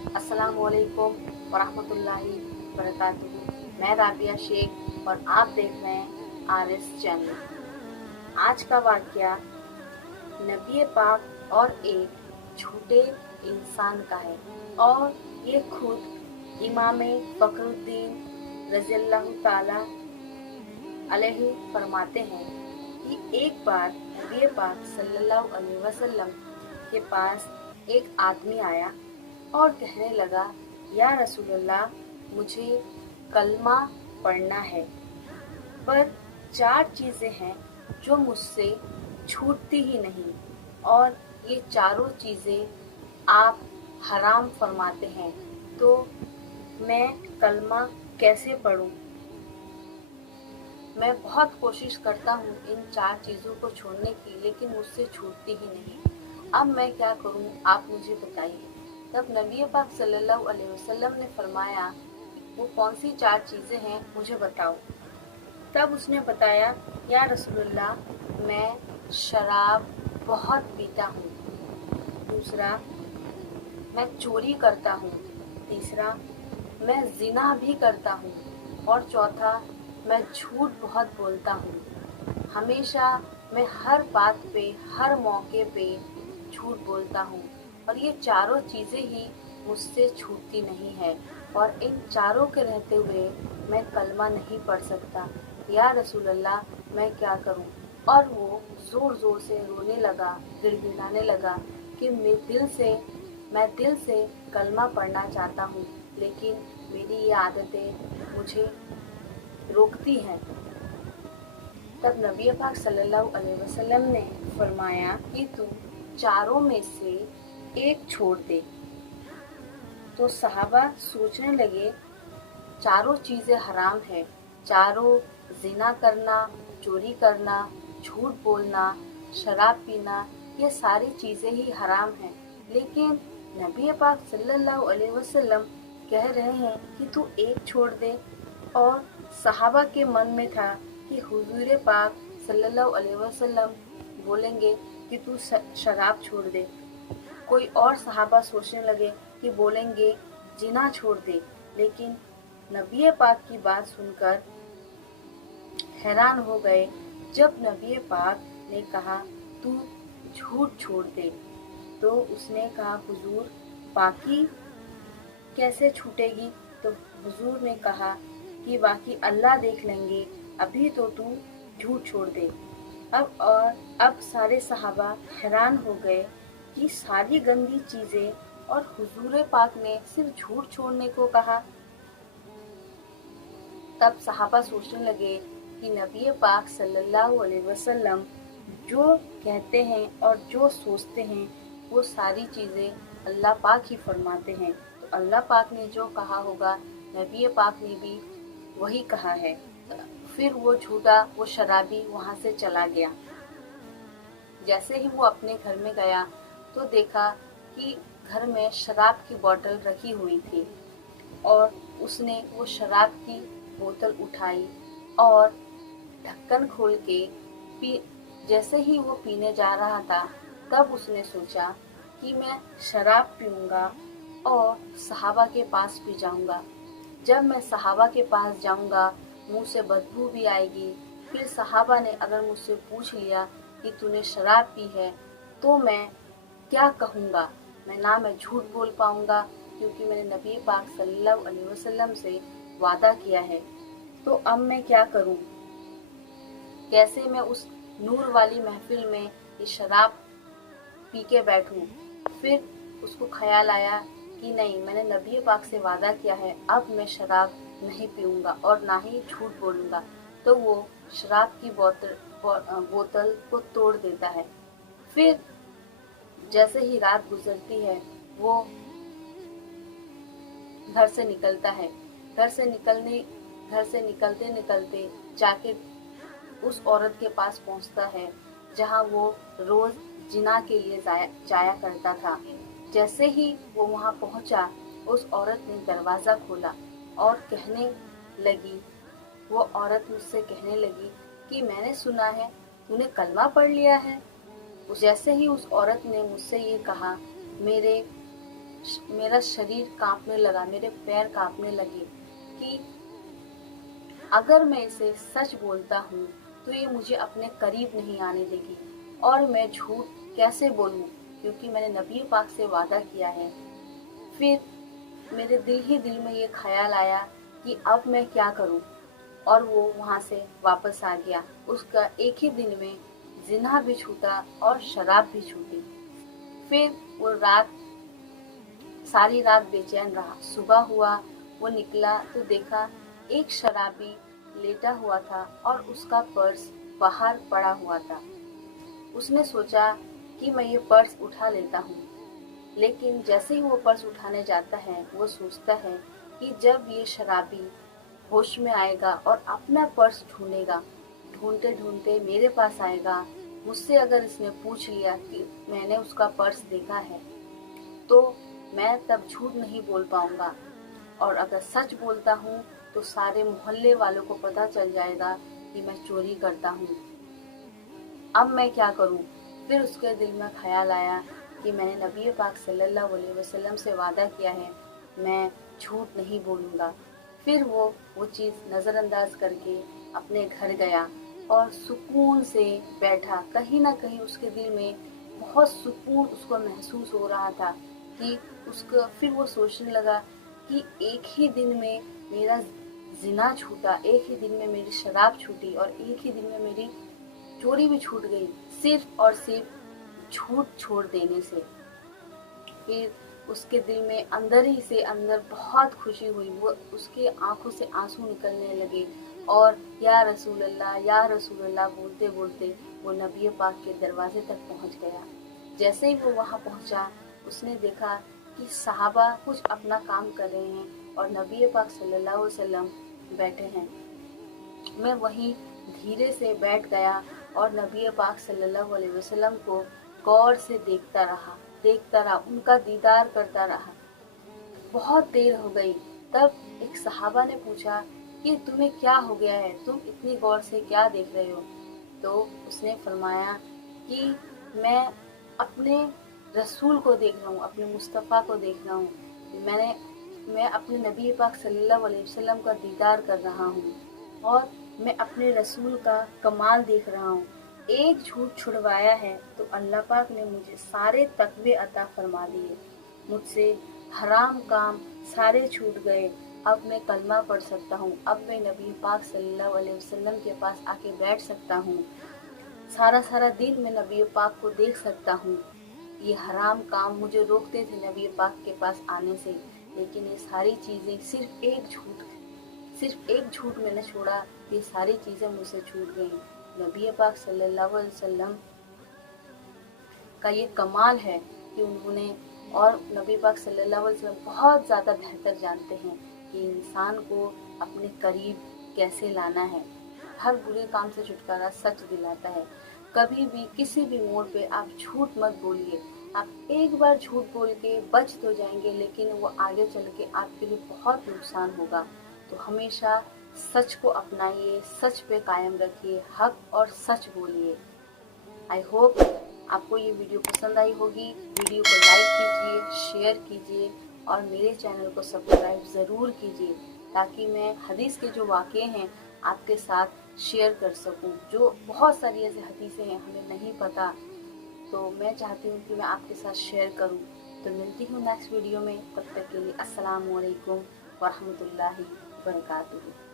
अस्सलाम वालेकुम वरहमतुल्लाहि वबरकातुहू। मैं राबिया शेख और आप देख रहे हैं RS चैनल। आज का वाक़या नबी पाक और एक छोटे इंसान का है और ये खुद इमाम फ़खरुद्दीन रज़ियल्लाहु ताला अलैहि फरमाते हैं कि एक बार नबी पाक सल्लल्लाहु अलैहि वसल्लम के पास एक आदमी आया और कहने लगा, या रसूलल्लाह, मुझे कलमा पढ़ना है, पर 4 चीज़ें हैं जो मुझसे छूटती ही नहीं, और ये चारों चीज़ें आप हराम फरमाते हैं, तो मैं कलमा कैसे पढ़ूं? मैं बहुत कोशिश करता हूँ इन 4 चीज़ों को छोड़ने की, लेकिन मुझसे छूटती ही नहीं। अब मैं क्या करूँ, आप मुझे बताइए। तब नबी पाक सल्लल्लाहु अलैहि वसल्लम ने फरमाया, वो कौन सी 4 चीज़ें हैं, मुझे बताओ। तब उसने बताया, या रसूलल्लाह, मैं शराब बहुत पीता हूँ। दूसरा, मैं चोरी करता हूँ। तीसरा, मैं ज़िना भी करता हूँ। और चौथा, मैं झूठ बहुत बोलता हूँ। हमेशा मैं हर बात पे, हर मौके पे झूठ बोलता हूँ, और ये चारों चीज़ें ही मुझसे छूटती नहीं है, और इन चारों के रहते हुए मैं कलमा नहीं पढ़ सकता। या रसूल अल्लाह, मैं क्या करूं? और वो ज़ोर ज़ोर से रोने लगा, गिड़गिड़ाने लगा कि मैं दिल से कलमा पढ़ना चाहता हूँ, लेकिन मेरी ये आदतें मुझे रोकती हैं। तब नबी पाक सल्लल्लाहु अलैहि वसल्लम ने फरमाया कि तू चारों में से एक छोड़ दे। तो सहाबा सोचने लगे, चारों चीज़ें हराम है, चारों जिना करना, चोरी करना, झूठ बोलना, शराब पीना, ये सारी चीज़ें ही हराम हैं, लेकिन नबी पाक सल्लल्लाहु अलैहि वसल्लम कह रहे हैं कि तू एक छोड़ दे। और सहाबा के मन में था कि हुजूर पाक सल्लल्लाहु अलैहि वसल्लम बोलेंगे कि तू शराब छोड़ दे। कोई और सहाबा सोचने लगे कि बोलेंगे जिना छोड़ दे, लेकिन नबी पाक की बात सुनकर हैरान हो गए। जब नबी पाक ने कहा तू झूठ छोड़ दे, तो उसने कहा, हुजूर, बाकी कैसे छूटेगी? तो हुजूर ने कहा कि बाकी अल्लाह देख लेंगे, अभी तो तू झूठ छोड़ दे। अब सारे सहाबा हैरान हो गए कि सारी गंदी चीज़ें, और हुजूर पाक ने सिर्फ झूठ छोड़ने को कहा। तब सहाबा सोचने लगे कि नबी पाक सल्लल्लाहु अलैहि वसल्लम जो कहते हैं और जो सोचते हैं, वो सारी चीज़ें अल्लाह पाक ही फरमाते हैं। तो अल्लाह पाक ने जो कहा होगा, नबी पाक ने भी वही कहा है। फिर वो शराबी वहाँ से चला गया। जैसे ही वो अपने घर में गया तो देखा कि घर में शराब की बोतल रखी हुई थी, और उसने वो शराब की बोतल उठाई और ढक्कन खोल के जैसे ही वो पीने जा रहा था, तब उसने सोचा कि मैं शराब पीऊँगा और सहाबा के पास भी जाऊँगा। जब मैं सहाबा के पास जाऊँगा, मुँह से बदबू भी आएगी। फिर सहाबा ने अगर मुझसे पूछ लिया कि तूने शराब पी है, तो मैं क्या कहूँगा? मैं झूठ बोल पाऊँगा, क्योंकि मैंने नबी पाक सल्लल्लाहु अलैहि वसल्लम से वादा किया है। तो अब मैं क्या करूँ? कैसे मैं उस नूर वाली महफिल में ये शराब पी के बैठूँ? फिर उसको ख्याल आया कि नहीं, मैंने नबी पाक से वादा किया है, अब मैं शराब नहीं पीऊँगा और ना ही झूठ बोलूँगा। तो वो शराब की बोतल को तोड़ देता है। फिर जैसे ही रात गुजरती है, वो घर से निकलता है। घर से निकलते निकलते जाके उस औरत के पास पहुंचता है जहां वो रोज जिना के लिए जाया करता था। जैसे ही वो वहां पहुंचा, उस औरत ने दरवाज़ा खोला और वो औरत मुझसे कहने लगी कि मैंने सुना है तूने कलमा पढ़ लिया है। जैसे ही उस औरत ने मुझसे ये कहा, मेरे मेरा शरीर कांपने लगा, मेरे पैर कांपने लगे कि अगर मैं इसे सच बोलता हूँ तो ये मुझे अपने करीब नहीं आने देगी, और मैं झूठ कैसे बोलूँ क्योंकि मैंने नबी पाक से वादा किया है। फिर मेरे दिल ही दिल में ये ख्याल आया कि अब मैं क्या करूँ, और वो वहाँ से वापस आ गया। उसका एक ही दिन में जिना भी छूटा और शराब भी छूटी। फिर वो सारी रात बेचैन रहा। सुबह हुआ, वो निकला तो देखा एक शराबी लेटा हुआ था और उसका पर्स बाहर पड़ा हुआ था। उसने सोचा कि मैं ये पर्स उठा लेता हूँ, लेकिन जैसे ही वो पर्स उठाने जाता है वो सोचता है कि जब ये शराबी होश में आएगा और अपना पर्स ढूंढेगा, ढूंढते ढूंढते मेरे पास आएगा, मुझसे अगर इसने पूछ लिया कि मैंने उसका पर्स देखा है तो मैं तब झूठ नहीं बोल पाऊंगा, और अगर सच बोलता हूँ तो सारे मोहल्ले वालों को पता चल जाएगा कि मैं चोरी करता हूँ। अब मैं क्या करूँ? फिर उसके दिल में ख्याल आया कि मैंने नबी पाक सल्लल्लाहु अलैहि वसल्लम से वादा किया है, मैं झूठ नहीं बोलूँगा। फिर वो चीज़ नज़रअंदाज करके अपने घर गया और सुकून से बैठा। कहीं ना कहीं उसके दिल में बहुत सुकून उसको महसूस हो रहा था कि उसको फिर वो सोचने लगा कि एक ही दिन में मेरा जिना छूटा, एक ही दिन में मेरी शराब छूटी और एक ही दिन में मेरी चोरी भी छूट गई, सिर्फ और सिर्फ झूठ छोड़ देने से। फिर उसके दिल में अंदर ही से अंदर बहुत खुशी हुई। वो उसके आंखों से आंसू निकलने लगे और या रसूल अल्लाह बोलते बोलते वो नबी पाक के दरवाजे तक पहुंच गया। जैसे ही वो वहां पहुंचा, उसने देखा कि सहाबा कुछ अपना काम कर रहे हैं और नबी पाक सल्लल्लाहु अलैहि वसल्लम बैठे हैं। मैं वहीं धीरे से बैठ गया और नबी पाक सल्लल्लाहु अलैहि वसल्लम को गौर से देखता रहा, उनका दीदार करता रहा। बहुत देर हो गई। तब एक सहाबा ने पूछा कि तुम्हें क्या हो गया है, तुम इतनी गौर से क्या देख रहे हो? तो उसने फरमाया कि मैं अपने रसूल को देख रहा हूँ, अपने मुस्तफ़ा को देख रहा हूँ। मैं अपने नबी पाक सल्लल्लाहु अलैहि वसल्लम का दीदार कर रहा हूँ और मैं अपने रसूल का कमाल देख रहा हूँ। एक झूठ छुड़वाया है तो अल्लाह पाक ने मुझे सारे तकवे अता फरमा दिए। मुझसे हराम काम सारे छूट गए। अब मैं कलमा पढ़ सकता हूँ, अब मैं नबी पाक सल्लल्लाहु अलैहि वसल्लम के पास आके बैठ सकता हूँ। सारा सारा दिन मैं नबी पाक को देख सकता हूँ। ये हराम काम मुझे रोकते थे नबी पाक के पास आने से, लेकिन ये सारी चीज़ें सिर्फ एक झूठ मैंने छोड़ा, ये सारी चीज़ें मुझसे छूट गई। नबी पाक सल्लल्लाहु अलैहि वसल्लम का ये कमाल है कि उन्होंने, और नबी पाक सल्लल्लाहु अलैहि वसल्लम बहुत ज़्यादा बेहतर जानते हैं कि इंसान को अपने करीब कैसे लाना है। हर बुरे काम से छुटकारा सच दिलाता है। कभी भी किसी भी मोड़ पे आप झूठ मत बोलिए। आप एक बार झूठ बोल के बच तो जाएंगे, लेकिन वो आगे चल के आपके लिए बहुत नुकसान होगा। तो हमेशा सच को अपनाइए, सच पे कायम रखिए, हक और सच बोलिए। आई होप आपको ये वीडियो पसंद आई होगी। वीडियो को लाइक कीजिए, शेयर कीजिए और मेरे चैनल को सब्सक्राइब ज़रूर कीजिए, ताकि मैं हदीस के जो वाक़े हैं आपके साथ शेयर कर सकूं। जो बहुत सारी ऐसी हदीसें हैं हमें नहीं पता, तो मैं चाहती हूँ कि मैं आपके साथ शेयर करूँ। तो मिलती हूँ नेक्स्ट वीडियो में, तब तक के लिए अस्सलामु अलैकुम वरहमतुल्लाहि वबरकातुहू।